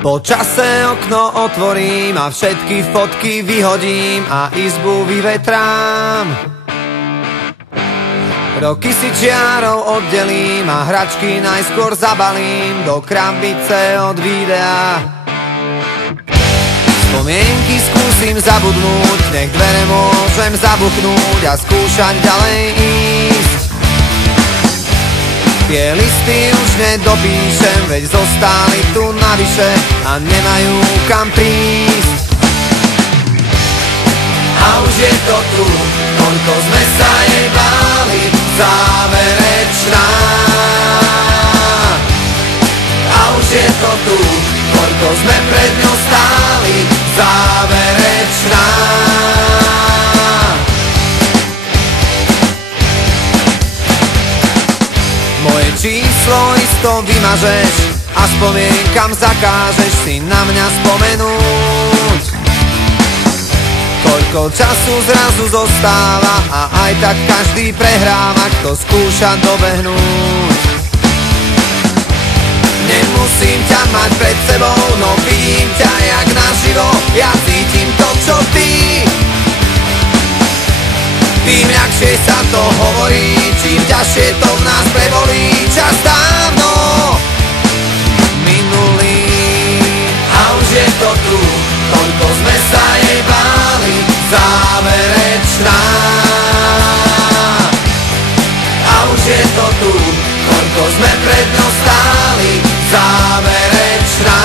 Po čase okno otvorím a všetky fotky vyhodím a izbu vyvetrám. Roky si čiarou oddelím a hračky najskôr zabalím do krabice od videa. Spomienky skúsim zabudnúť, nech dvere môžem zabuchnúť a skúšať ďalej ísť. Tie listy už nedopíšem, veď zostali tu navyše a nemajú kam prísť. A už je to tu, koľko sme sa jej báli, záverečná. A už je to tu, koľko sme pred ňou stáli, záverečná. Moje číslo isto vymažeš a spomienkam zakážeš si na mňa spomenúť. Koľko času zrazu zostáva a aj tak každý prehráva, kto skúša dobehnúť. Nemusím ťa mať pred sebou, no vidím ťa jak naživo, ja cítim to, čo ty. Tým ľahšie sa to hovorí, čím ťažšie to v nás prebolí. Čas dávno minulý a už je to tu, koľko sme sa jej báli, záverečná. A už je to tu, koľko sme pred ňou stáli, záverečná.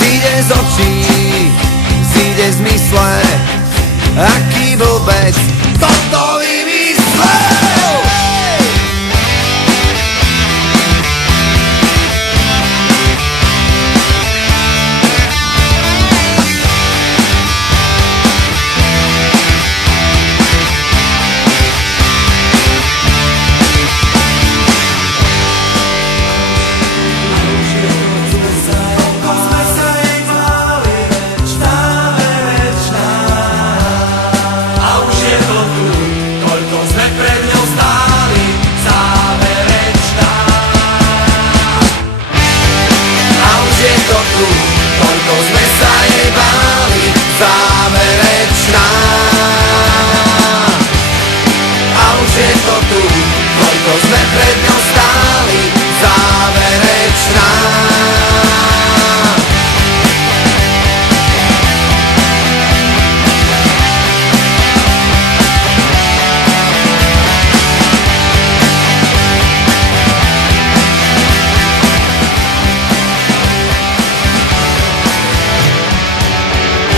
Zíde z očí, zíde z mysle, aký blbec toto vymyslel. Záverečná. A už je to tu, koľko sme pred ňou stáli, záverečná.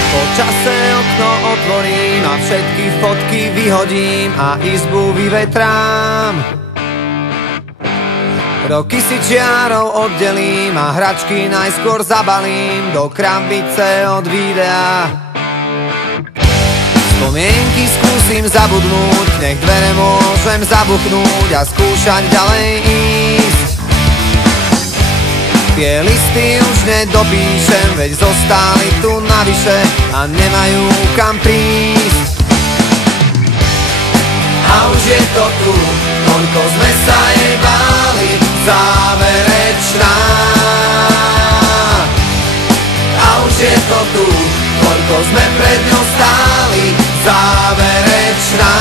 Po čase okno otvorím a všetky fotky vyhodím a izbu vyvetrám. Roky si čiarou oddelím a hračky najskôr zabalím do krabice od videa. Spomienky skúsim zabudnúť, nech dvere môžem zabuchnúť a skúšať ďalej ísť. Tie listy už nedopíšem, veď zostali tu navyše a nemajú kam prísť. A už je to tu, koľko sme sa jej báli, záverečná. A už je to tu, koľko sme pred ňou stáli, záverečná.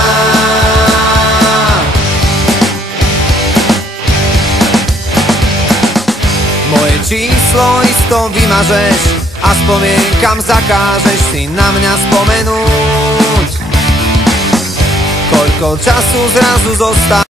Moje číslo isto vymažeš a spomienkam zakážeš si na mňa spomenúť. Koľko času zrazu zostáva.